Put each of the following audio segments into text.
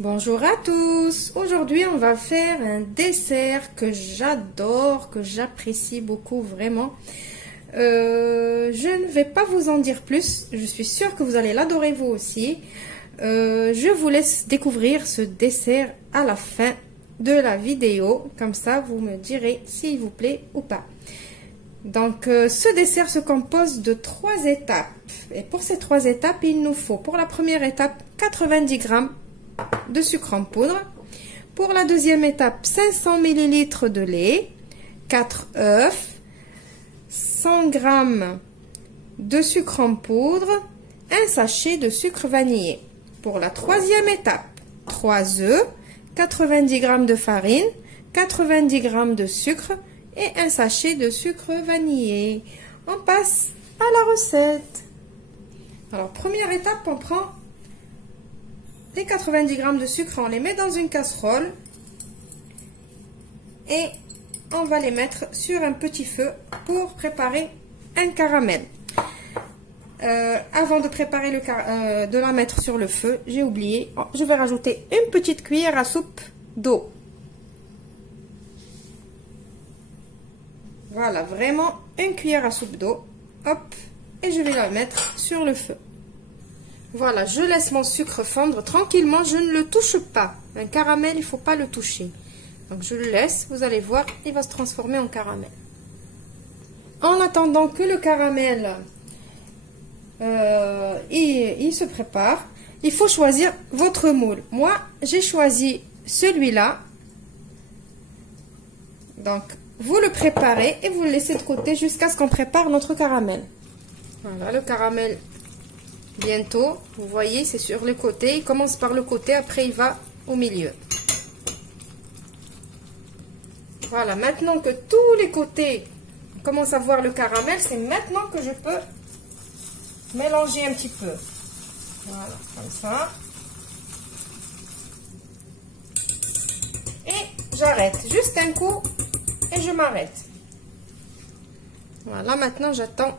Bonjour à tous. Aujourd'hui, on va faire un dessert que j'adore, que j'apprécie beaucoup vraiment. Je ne vais pas vous en dire plus. Je suis sûre que vous allez l'adorer vous aussi. Je vous laisse découvrir ce dessert à la fin de la vidéo. Comme ça, vous me direz s'il vous plaît ou pas. Donc, ce dessert se compose de 3 étapes. Et pour ces 3 étapes, il nous faut pour la première étape 90 g de sucre en poudre. Pour la deuxième étape, 500 ml de lait, 4 œufs, 100 g de sucre en poudre, un sachet de sucre vanillé. Pour la troisième étape, 3 œufs, 90 g de farine, 90 g de sucre et un sachet de sucre vanillé. On passe à la recette. Alors, première étape, on prend les 90 g de sucre, on les met dans une casserole et on va les mettre sur un petit feu pour préparer un caramel. Avant de préparer de la mettre sur le feu, j'ai oublié, je vais rajouter une petite cuillère à soupe d'eau. Voilà, vraiment une cuillère à soupe d'eau. Hop, et je vais la mettre sur le feu. Voilà, je laisse mon sucre fondre tranquillement, je ne le touche pas. Un caramel, il ne faut pas le toucher. Donc je le laisse, vous allez voir, il va se transformer en caramel. En attendant que le caramel il se prépare, il faut choisir votre moule. Moi, j'ai choisi celui-là. Donc, vous le préparez et vous le laissez de côté jusqu'à ce qu'on prépare notre caramel. Voilà, le caramel... Bientôt, vous voyez, c'est sur les côtés. Il commence par le côté, après il va au milieu. Voilà, maintenant que tous les côtés commencent à voir le caramel, c'est maintenant que je peux mélanger un petit peu. Voilà, comme ça. Et j'arrête, juste un coup, et je m'arrête. Voilà, maintenant j'attends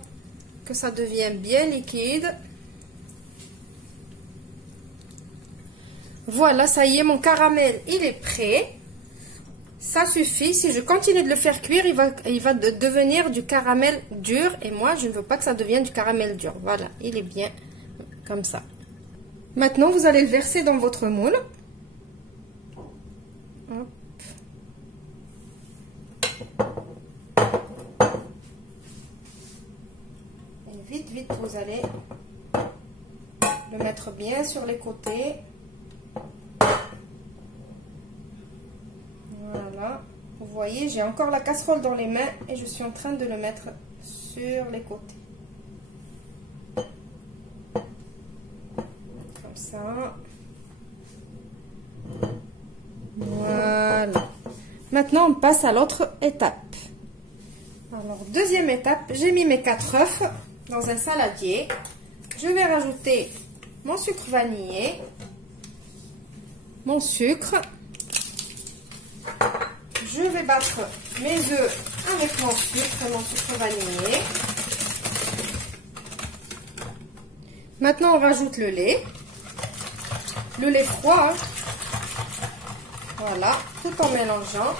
que ça devienne bien liquide. Voilà, ça y est, mon caramel, il est prêt. Ça suffit. Si je continue de le faire cuire, il va devenir du caramel dur. Et moi, je ne veux pas que ça devienne du caramel dur. Voilà, il est bien comme ça. Maintenant, vous allez le verser dans votre moule. Hop. Et vite, vite, vous allez le mettre bien sur les côtés. Voilà, vous voyez, j'ai encore la casserole dans les mains et je suis en train de le mettre sur les côtés. Comme ça. Voilà. Maintenant, on passe à l'autre étape. Alors, deuxième étape, j'ai mis mes 4 œufs dans un saladier. Je vais rajouter mon sucre vanillé, mon sucre. Je vais battre mes œufs avec mon sucre et mon sucre vanillé. Maintenant, on rajoute le lait. Le lait froid. Voilà, tout en mélangeant.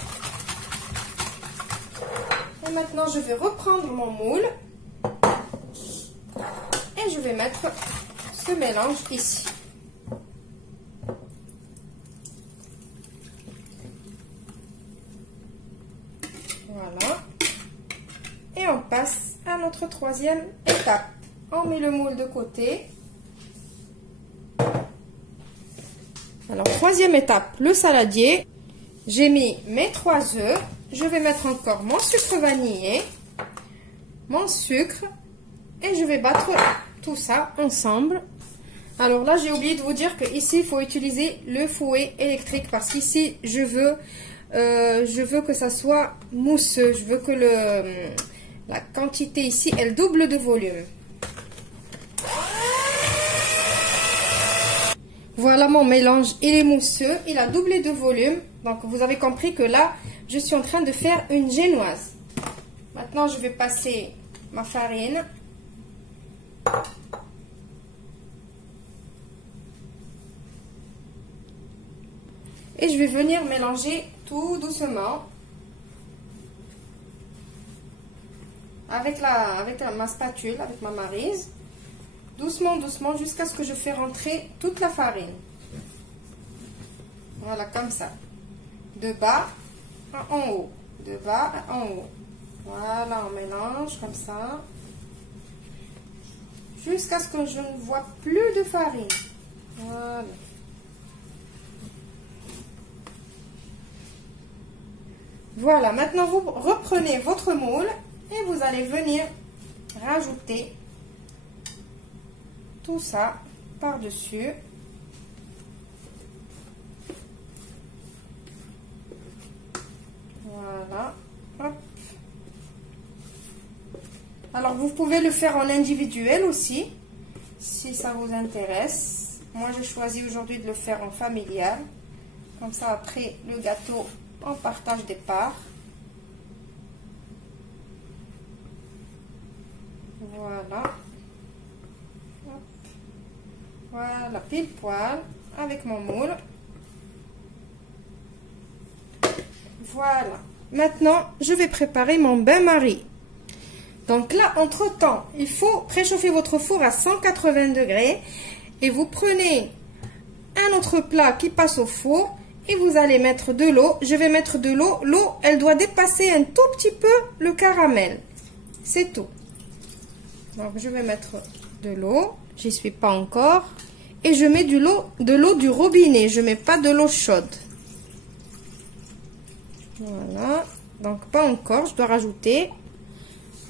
Et maintenant, je vais reprendre mon moule. Et je vais mettre ce mélange ici. Voilà. Et on passe à notre troisième étape. On met le moule de côté. Alors, troisième étape, le saladier. J'ai mis mes 3 œufs. Je vais mettre encore mon sucre vanillé, mon sucre. Et je vais battre tout ça ensemble. Alors là, j'ai oublié de vous dire qu'ici, il faut utiliser le fouet électrique. Parce qu'ici, je veux que ça soit mousseux. Je veux que la quantité ici, elle double de volume. Voilà mon mélange, il est mousseux, il a doublé de volume. Donc vous avez compris que là, je suis en train de faire une génoise. Maintenant, je vais passer ma farine. Et je vais venir mélanger tout doucement avec ma spatule, avec ma maryse. Doucement, doucement, jusqu'à ce que je fais rentrer toute la farine. Voilà, comme ça. De bas en haut. De bas en haut. Voilà, on mélange comme ça. Jusqu'à ce que je ne vois plus de farine. Voilà. Voilà, maintenant vous reprenez votre moule et vous allez venir rajouter tout ça par-dessus. Voilà. Hop. Alors, vous pouvez le faire en individuel aussi, si ça vous intéresse. Moi, j'ai choisi aujourd'hui de le faire en familial. Comme ça, après le gâteau, on partage des parts. Voilà. Hop. Voilà, pile poil, avec mon moule. Voilà. Maintenant, je vais préparer mon bain-marie. Donc là, entre-temps, il faut préchauffer votre four à 180 degrés. Et vous prenez un autre plat qui passe au four. Et vous allez mettre de l'eau. Je vais mettre de l'eau. L'eau, elle doit dépasser un tout petit peu le caramel. C'est tout. Donc, je vais mettre de l'eau. J'y suis pas encore. Et je mets de l'eau du robinet. Je mets pas de l'eau chaude. Voilà. Donc, pas encore. Je dois rajouter.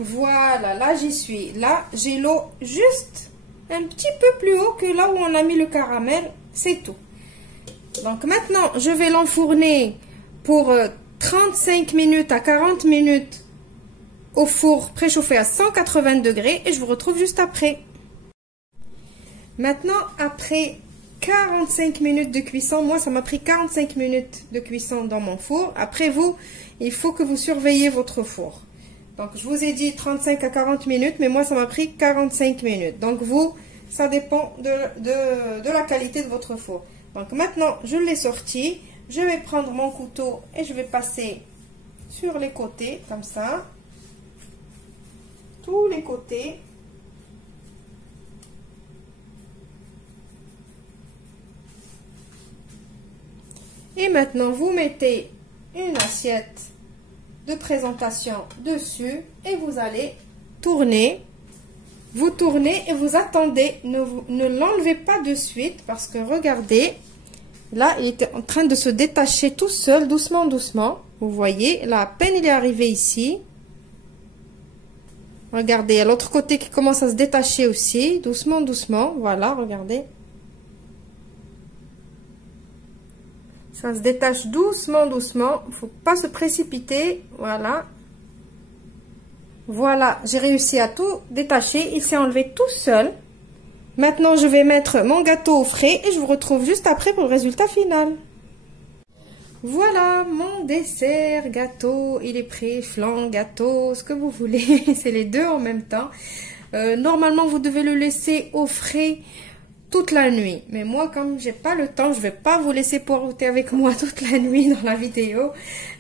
Voilà, là j'y suis. Là, j'ai l'eau juste un petit peu plus haut que là où on a mis le caramel. C'est tout. Donc maintenant, je vais l'enfourner pour 35 minutes à 40 minutes au four préchauffé à 180 degrés. Et je vous retrouve juste après. Maintenant, après 45 minutes de cuisson, moi ça m'a pris 45 minutes de cuisson dans mon four. Après vous, il faut que vous surveillez votre four. Donc, je vous ai dit 35 à 40 minutes, mais moi, ça m'a pris 45 minutes. Donc, vous, ça dépend de la qualité de votre four. Donc, maintenant, je l'ai sorti. Je vais prendre mon couteau et je vais passer sur les côtés, comme ça. Tous les côtés. Et maintenant, vous mettez une assiette de présentation dessus et vous allez tourner. Vous tournez et vous attendez. Ne l'enlevez pas de suite parce que regardez, là il était en train de se détacher tout seul, doucement, doucement. Vous voyez, là à peine il est arrivé ici. Regardez, à l'autre côté qui commence à se détacher aussi, doucement, doucement. Voilà, regardez. Ça se détache doucement, doucement. Il ne faut pas se précipiter. Voilà. Voilà, j'ai réussi à tout détacher. Il s'est enlevé tout seul. Maintenant, je vais mettre mon gâteau au frais et je vous retrouve juste après pour le résultat final. Voilà, mon dessert gâteau. Il est prêt, flan, gâteau, ce que vous voulez. C'est les deux en même temps. Normalement, vous devez le laisser au frais toute la nuit. Mais moi, comme j'ai pas le temps, je vais pas vous laisser poireauter avec moi toute la nuit dans la vidéo.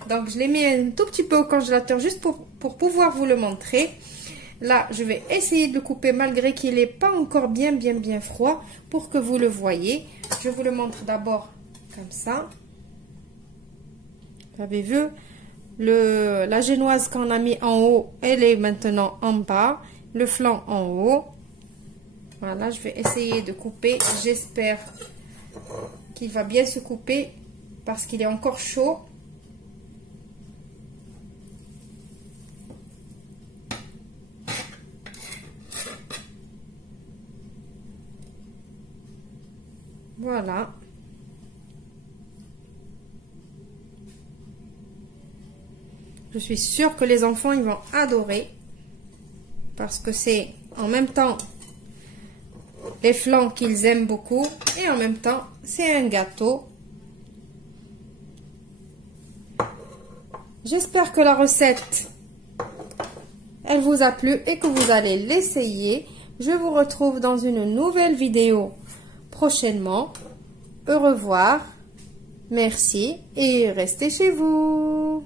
Donc, je l'ai mis un tout petit peu au congélateur juste pour pouvoir vous le montrer. Là, je vais essayer de le couper malgré qu'il n'est pas encore bien froid pour que vous le voyez. Je vous le montre d'abord comme ça. Vous avez vu, la génoise qu'on a mis en haut, elle est maintenant en bas. Le flanc en haut. Voilà, je vais essayer de couper. J'espère qu'il va bien se couper parce qu'il est encore chaud. Voilà. Je suis sûre que les enfants, ils vont adorer parce que c'est en même temps les flancs qu'ils aiment beaucoup et en même temps c'est un gâteau. J'espère que la recette elle vous a plu et que vous allez l'essayer. Je vous retrouve dans une nouvelle vidéo prochainement. Au revoir. Merci et restez chez vous.